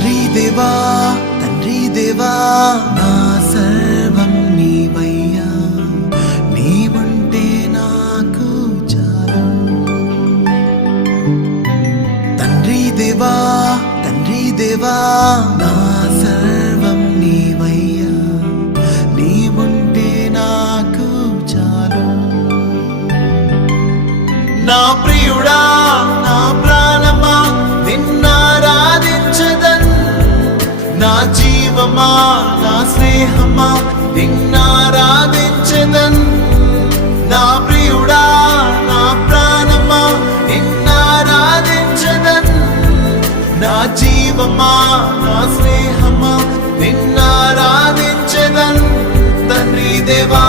తండ్రి దేవా నా సర్వం నీవయ్యా, నీవుంటే నాకు చాలు. తండ్రి దేవా నా సర్వం నీవయ్యా, నీవుంటే నాకు చాలు. నా ప్రియుడా నా ప్రాణమా నిన్నారాధించదన్, నా జీవమా నా స్నేహమా నిన్నారాధించదన్. నా ప్రియుడా నా ప్రాణమా నిన్నారాధించదన్, నా జీవమా నా స్నేహమా నిన్నారాధించదన్. తండ్రి దేవా